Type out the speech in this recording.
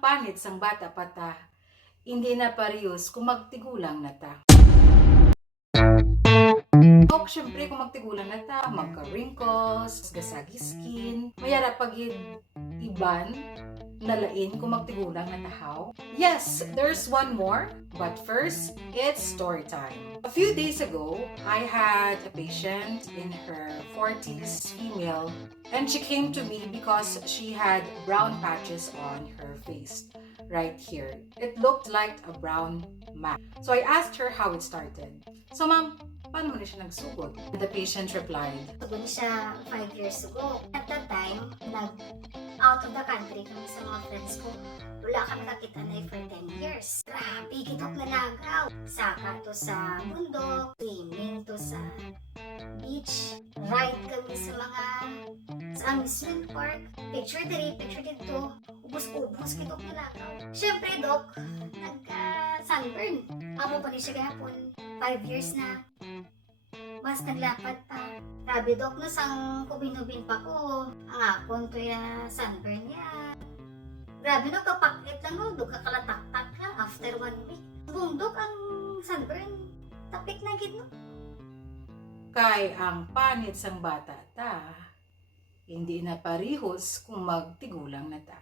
ang panit sang bata pa ta, hindi na parehas kung magtigulang na ta. Dok, syempre kung magtigulang na ta, magka-wrinkles, gasagi skin, mayara pagid iban, nalain kung magtigulang na tahaw. Yes, there's one more, but first, it's story time. A few days ago, I had a patient in her 40s, female, and she came to me because she had brown patches on her face, right here. It looked like a brown mat. So I asked her how it started. So ma'am, paano mo na siya nagsugod? The patient replied, Doon siya 5 years ago. At that time, out of the country kami sa mga friends ko. Wala kami nakita na for 10 years. Grabe, gitok na nagaw. Saka to sa bundok, swimming to sa beach, ride kami sa amusement park, picture diri, picture dito, ubos-ubos, gitok na nagaw. Siyempre, Dok, nagka-sunburn. Amo pa rin siya gahapon, 5 years na. Mas naglapad pa. Grabe, Dok, no, sang kubin-ubin pa ko. Ang akon to ya sunburn niya. Grabe, no, kapakit lang, no, Dok, kakalatak-tak lang after 1 week. Bundok ang sunburn. Tapik na gid, no. kay ang panit sang bata ta, hindi na parehas kung magtigulang na ta.